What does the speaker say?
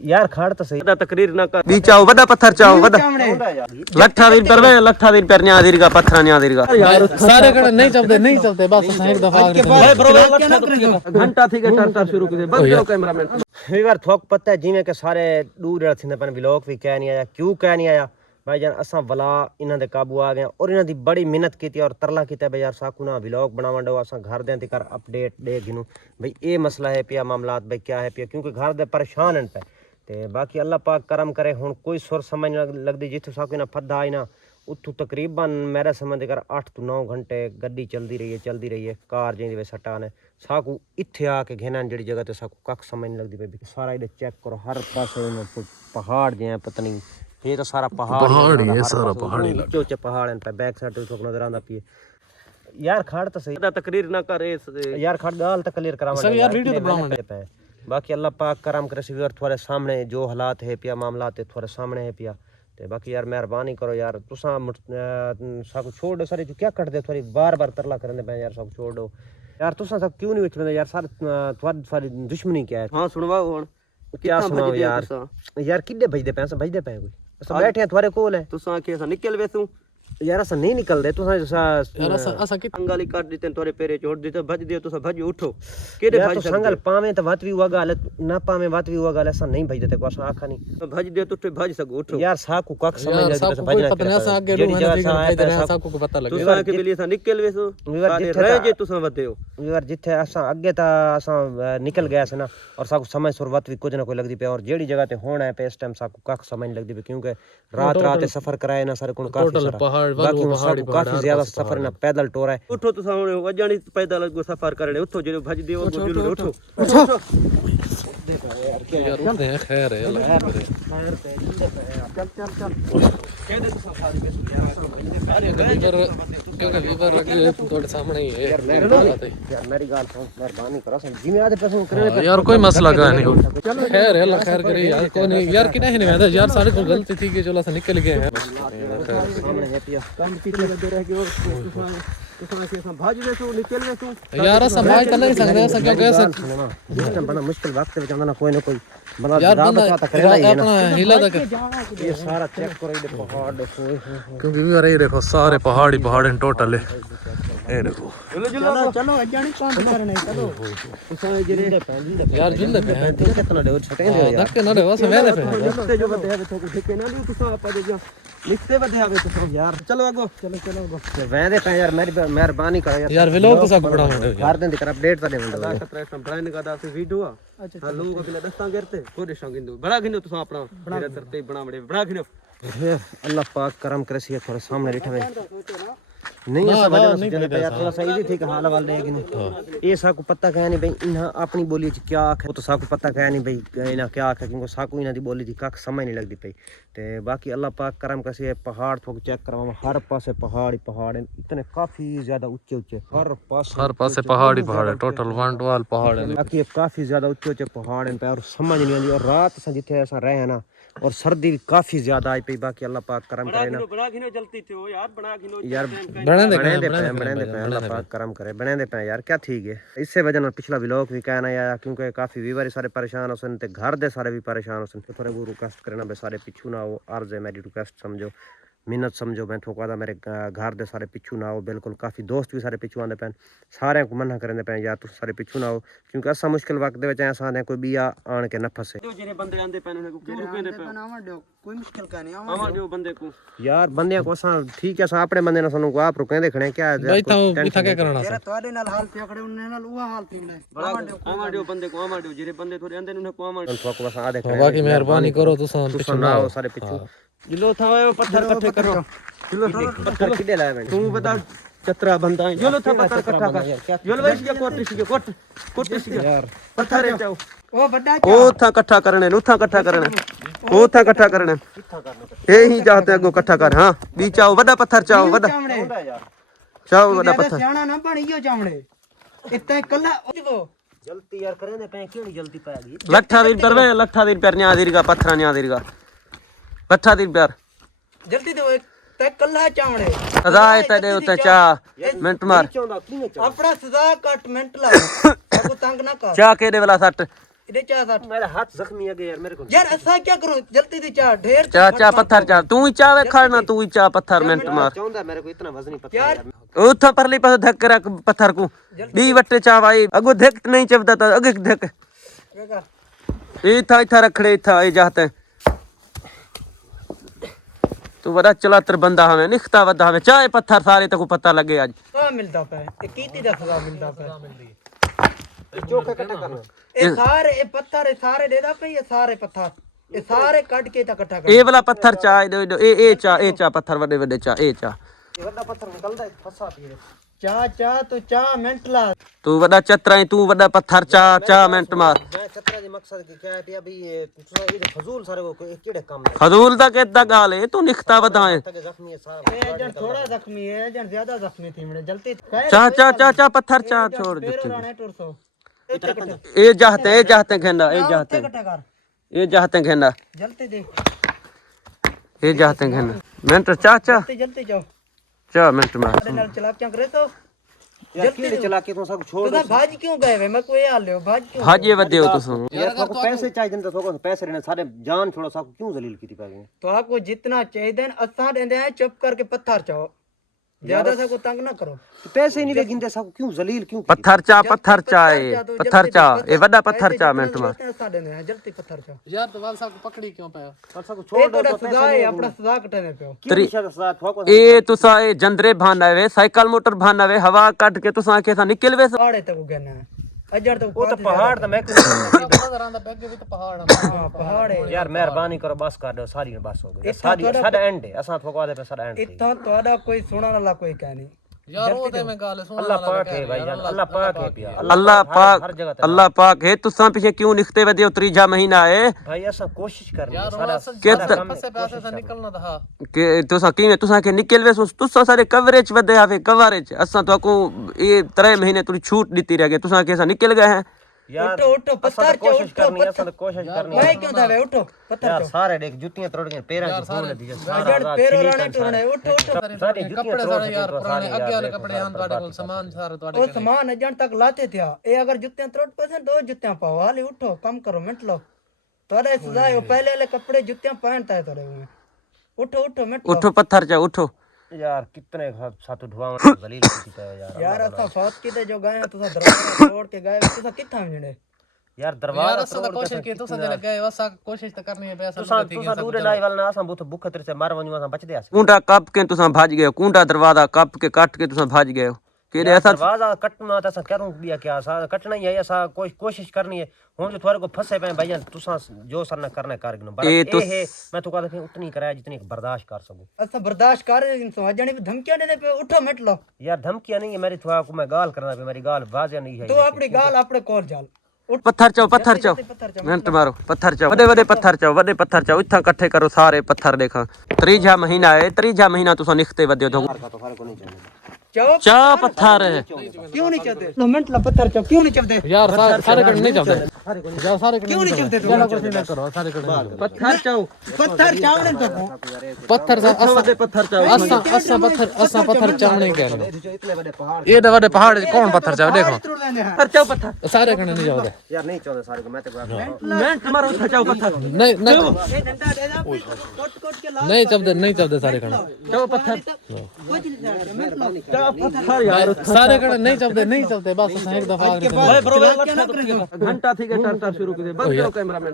यार खाड़ तो सही तकरीर ना कर बीच आओ वड़ा पत्थर चाओ वड़ा लट्ठा दिन परवे लट्ठा दिन पर न्या दीर्घा पत्थर न्या दीर्घा सारे कड़े नहीं चलते बस एक दफा घंटा थी के टर शुरू कर बंद करो कैमरामैन यार थोक पता है जिवें के सारे दूर रहते पर व्लॉग भी कह नहीं आया क्यों कह नहीं आया भाई जान असा वला इन्हां दे काबू आ गए और इन्हां दी बड़ी मेहनत की और तरला किया भाई यार साकू ना व्लॉग बनावन दो असा घर दे कर अपडेट दे गिनू भाई ये मसला है पिया मामलात भाई क्या है पिया क्योंकि घर दे परेशान हैं पे ते बाकी अल्लाह पाक करम करे हुण कोई सुर समझ नहीं लगदी जिथे साकू ना फद्दा आई ना उत्थों तकरीबन मेरा समझ कर 8 to 9 घंटे गड्डी चलती रही है कार जी वे सट्टा ने साकू इत्थे आके घेना जी जगह ते साकू कख समझ नहीं लगती भाई सारा इधर चेक करो हर पासे पहाड़ जो है पता नहीं ये तो सारा पहाड़ ही है सारा पहाड़ी ऊंचे पहाड़ हैं बैक साइड तो नजर आंदा पिए यार खाड़ तो सही तकरीर ना कर यार खाड़ गाल तो क्लियर करावा सर यार वीडियो तो बनावा बाकी अल्लाह पाक करम करे सीवर थोड़े सामने जो हालात है पिया मामलात है थोड़े सामने है पिया ते बाकी यार मेहरबानी करो यार तुसा साकू छोड़ दो सारे क्या कट दे थोड़ी बार तरला करने पे यार साकू छोड़ दो यार तुसा सब क्यों नहीं विचड़े यार सारे थोड़ी दुश्मनी क्या है हां सुनवा हुन क्या सुनाओ यार किड्डे भजदे पे कोई असां बैठे हैं थोड़े कोल है तुसा आखे असां निकल वेसू यार असां नहीं निकलदे तुसा यार असा कि अंगाली काट दिते तोरे पेरे छोड़ दिते भज दियो तुसा भज उठो केदे भज संगल पावे त वत भी हुआ गाल ना पावे वत भी हुआ गाल असां नहीं भजदे को असां आखा नहीं भज दियो तो भज सको उठो यार साकू कख समझ नहीं लगदा भजना पता नहीं असा आगे लो मैंने साकू को पता लगे तुसा के लिए असां निकल वेसू रह जे तुसा वते हो यार जिथे असां अगे ता असां निकल गया से ना और साकू समय सुर वत भी कुछ ना कोई लगदी पे और जेड़ी जगह ते होना है पे इस टाइम साकू कख समझ लगदी पे क्योंकि रात सफर कराए ना सारे कोन काफी सारा बाकी काफी ज्यादा सफर ना पैदल टोरा है उठो तुसा हुन वजानी पैदल सफर करने उठो जे भज दियो उठो यार उठते हैं खैर है अल्लाह करे चल कहदे तुसा सारी क्योंकि लीवर थोड़े सामने ही है यार मेरी गाल सुन मेहरबानी करो जिम्मे आधे पैसे करे यार कोई मसला का नहीं खैर है अल्लाह खैर करे यार कोई नहीं यार कि नहीं मैं यार सारे को गलती थी कि चलो से निकल गए हैं सामने है पिया काम पीछे लगे रह गए और तुसा के भज वेसू निकल वेसू यार समाज तो नहीं सकते ऐसा क्यों कह सकते इस टाइम बड़ा मुश्किल वक्त में ना कोई ना कोई बंदा यार बंदा अपना हिला तक ये सारा चेक करो ये पहाड़ देखो क्योंकि यार ये देखो सारे पहाड़ हैं टोटल ये देखो चलो अजानी काम करने चलो तुसा जेरे यार जिंदे पे हैं कितना दे छोटे दे यार धक्के ना दे बस मेरे पे जो बदे है तो ठेके ना लियो तुसा आपा दे जा लिखते बदे आवे तुसा यार चलो आगो चलो वैदे पे यार मेरी मेहरबानी करो यार व्लॉग तो सब बड़ा है हर दिन दिकर अपडेट कर दे का प्रश्न ब्रांड का दास वीडियो अच्छा लोग अपने दस्तां करते कोई संगिंदो बड़ा गिनो तुसा अपना मेरे तरते बड़ा गिनो अल्लाह पाक करम करे सी थोड़ा सामने बैठे में नहीं ऐसा वजह से पे यार थोड़ा सा इजी थी कि हाल वाल लेकिन ये साकू पता कह नहीं भाई इन्हां अपनी बोली च क्या आखे तो साकू पता कह नहीं भाई इन्हां क्या आखे क्योंकि साकू इन्हां दी बोली थी कख समझ नहीं लगदी पई ते बाकी अल्लाह पाक करम कसी पहाड़ थोक चेक करवा हर पासे पहाड़ ही पहाड़ हैं इतने काफी ज्यादा ऊंचे हर पासे पहाड़ है टोटल वंडवाल पहाड़ है बाकी काफी ज्यादा ऊंचे पहाड़ हैं और समझ नहीं आती और रात से जिथे ऐसा रहे ना और सर्दी भी काफी ज्यादा आई पई बाकी अल्लाह पाक करम करे ना बना घिनो जलती थे यार बना घिनो यार बने दे पे अल्लाह पाक करम करे बने दे पे यार क्या ठीक है इससे वजह ना पिछला व्लॉग भी कहना आया क्योंकि काफी व्यूअर सारे परेशान होसन ते घर दे सारे भी परेशान होसन तो थोड़े वो रिक्वेस्ट करना बे सारे पिछू ना हो अर्ज है मेरी रिक्वेस्ट समझो मिन्नत समझो मैं थोक वादा मेरे घर दे सारे पिछू ना हो बिल्कुल काफ़ी दोस्त भी सारे पिछू आते पैन सारे को मना करेंदे पैन यार तुम सारे पिछू ना हो क्योंकि असा मुश्किल वक्त दे विच ऐसा आने कोई बिया आन के न फसे जो जेरे बंदे आंदे पैन उन्हें को क्यों रुकेंदे पैन आवा दो कोई मुश्किल का नहीं आवा दो बंदे को यार बंदे को असा ठीक है सा अपने बंदे ना सानू को आप रुकेंदे खणे क्या भाई तो इथा क्या करना तेरा तोड़े नाल हाल पे खड़े उन्ने नाल वो हाल थी ने आवा दो बंदे को आवा दो जेरे बंदे थोड़े आंदे उन्हें को आवा थोक बस आ देख बाकी मेहरबानी करो तुसा ना हो सारे पिछू जिलो था वो पत्थर इकट्ठे करो जिलो था पत्थर किडे लाए मैं तू बता चतरा बंदा है जिलो था पत्थर इकट्ठा कर जिलो वैसे क्या कोट सी यार पत्थर है जाओ ओ बड़ा ओ था इकट्ठा करने ओ था इकट्ठा करने ए ही चाहते हैं को इकट्ठा कर हां बीच आओ बड़ा पत्थर चाओ बड़ा चाओ बड़ा पत्थर सियाना ना बणियो चावड़े इतना कल्ला वो जल्दी यार करेंदे पे क्यों नहीं जल्दी पाएगी लट्ठा दिन पर न्या दीर्घा पत्थर न्या दीर्घा लट्ठा दिन पर जल्दी दो एक तक कल्ला चावड़े सदा तेरे उते चा मिनट मार अपना सदा कट मिनट ला आपको तंग ना कर चा केदे वाला सट इधर चाह साठ मेरा हाथ जख्मी है यार मेरे को यार ऐसा क्या करो जल्दी से चाह ढेर ਚਾਚਾ ਪੱਥਰ ਚਾ ਤੂੰ ਹੀ ਚਾਵੇ ਖਾਣਾ ਤੂੰ ਹੀ ਚਾ ਪੱਥਰ ਮਿੰਟ ਮਾਰ चाहता मेरे को इतना वजनी पत्थर यार यार ਉੱਥੋਂ ਪਰਲੀ ਪਾਸੇ ਧੱਕ ਰੱਖ ਪੱਥਰ ਕੋ 20 ਵੱਟੇ ਚਾ ਵਾਈ ਅਗੋ ਧੱਕ ਨਹੀਂ ਚਵਦਾ ਤਾਂ ਅੱਗੇ ਧੱਕ क्या ਇਹ ਥਾ ਇਥਾ ਰਖੜੇ ਇਥਾ ਇਹ ਜਾਤੇ तू बड़ा चलातर बंदा हमें निखता वदा हमें चाहे पत्थर सारे तक पता लगे आज कहाँ मिलता पे ये कीती दस का मिलता पे चोखे इकट्ठा करना ये सारे ये पत्थर ये सारे दे दा पे ये सारे पत्थर ये सारे काट के इकट्ठा कर ए वाला पत्थर चा ए चा पत्थर वडे वडे चा ए चा ये बड़ा पत्थर निकलदा है फसा पी चाह चाह तो चाह मेंटला तू वडा चतरा तू वडा पत्थर चा मिनट मार मैं चतरा जी मकसद की क्या है कि अभी ये फजूल सारे को केड़े काम है फजूल दा केदा गाल है तू निखता वदा है तक जख्मी है सारा ये एजेंट थोड़ा जख्मी है एजेंट ज्यादा जख्मी थी मेरे जल्दी चा पत्थर चा छोड़ दे पैरों राणे टुर सो ए जाते घेंदा ए जाते इकट्ठा कर ए जाते घेंदा जल्दी दे ए जाते घेंदा मिनट चा जल्दी जाओ चा मिनट मार अरे नाल चला क्या करे तो यार कीड़े चला के तो सब छोड़ तू भाज क्यों गए वे मैं कोई हाल ले भाज क्यों हाजे वदे हो तुसो यार सबको पैसे चाहिए दिन तो सबको पैसे रहने सारे जान छोड़ो सबको क्यों जलील की थी पाएंगे तो आपको जितना चाहिए असा देंदे हैं चुप करके पत्थर चाहो ज्यादा से को तंग ना करो पैसे नहीं गिनते सबको क्यों जलील क्यों की? पत्थर चा पत्थर चा ए वडा पत्थर चा मिनट मार असा देंदे हैं जल्दी पत्थर चाहो यार तो वाल साहब को पकड़ी क्यों पाया पर सबको ये छोड़ तो दो सजा है अपना सजा कटने पे क्यों निशा साथ ठोको ए तुसा ए जंदरे भाना वे साइकिल मोटर भाना वे हवा काट के तुसा के सा निकल वे पहाड़े तक गए ना अजर तो वो तो पहाड़ तो मैं नजर आंदा बैग भी तो पहाड़ हां पहाड़ है यार मेहरबानी करो बस कर दो सारी में बस हो गई सारी साडा एंड है असा ठोकवा दे पे साडा एंड इतना तोड़ा कोई सुनने वाला कोई कह नहीं यार वो ते मैं गाल सुन अल्लाह पाक है भाई जान अल्लाह पाक है पिया अल्लाह पाक है तुसा पीछे क्यों निकते वे दे त्रीजा महीना है भाई ऐसा कोशिश करनी यार सारा फसे पैसे से निकलना था के तुसा की तुसा के निकल वे तुसा सारे कवरेज वदे आवे कवरेज असा तो को ये 3 महीने तुरी छूट दीती रह गए तुसा के सा निकल गए हैं यार उठो पत्थर कोशिश करनी है असल कोशिश करनी मैं क्यों था वे उठो पत्थर यार सारे देख जुतियां तोड़ गए पैरों की भूल दी अजर पैरों राणे टुरने उठो सारी कपड़े सारे यार पुराने आगे वाले कपड़े हैं ਤੁਹਾਡੇ ਕੋਲ सामान सारे ਤੁਹਾਡੇ वो सामान अजर तक लाते थे ये अगर जुतियां त्रोट पसंद दो जुतियां पाओ हाली उठो कम करो मिट लो तोड़े सजा है पहले वाले कपड़े जुतियां पहनता है तोड़े में उठो उठो मिट लो उठो पत्थर चा उठो यार कितने साथ ढुआवन जलील की है यार यार असा फौत की जो गए तुसा दरवाजा तोड़ के गए तुसा किथा मिले यार यार दरबार असा तो कोशिश की तुसा दे गए वसा कोशिश तो करनी है पैसा तुसा दूर नाई वाला ना असा बुथ भूख तेरे से मार वणवा सा बच दे कूंडा कप के तुसा भाज गए हो कूंडा दरवाजा कप के काट के तुसा भाज गए हो के ऐसा दरवाजा कटना तो ऐसा करूं बिया क्या सा कटना ही है ऐसा कोई कोशिश करनी है हम जो थोड़े को फंसे पे भाई तुसा जो सरना करना कर गिनो ये तो है मैं तो कहता उतनी कराया जितनी बर्दाश्त कर सकूं असा बर्दाश्त कर समझने पे धमकियां देने पे उठो मिट लो यार धमकियां नहीं है मेरी थोड़ा को मैं गाल करना पे मेरी गाल वाजे नहीं है तो अपनी गाल अपने कोल जाल पत्थर चाओ मिनट मारो पत्थर चाओ वडे पत्थर चाओ इथा इकट्ठे करो सारे पत्थर देखा त्रीजा महीना है त्रीजा महीना तुसा निखते वदे तो चा पत्थर है क्यों नहीं चलते लो मिनट लो पत्थर चाओ क्यों नहीं चलते यार सारे कण नहीं चलते यार सारे क्यों नहीं चलते चलो कुछ नहीं करो सारे कण पत्थर चाओ ने तो पत्थर सा वडे पत्थर चाओ असा पत्थर चावने के इतने बड़े पहाड़ ये बड़े पहाड़ कौन पत्थर चाव देखो पत्थर चाओ पत्थर सारे कण नहीं जाओगे यार नहीं चाहते सारे को मैं तो मिनट मारो उठा चाओ पत्थर नहीं नहीं ये डंडा दे दा कोट कोट के ला नहीं चलते सारे कण चाओ पत्थर कुछ नहीं चलते मिट लो चाओ पत्थर यार सारे कण नहीं चलते बस एक दफा भाई घंटा थी के टाटा शुरू करे बंद करो कैमरामैन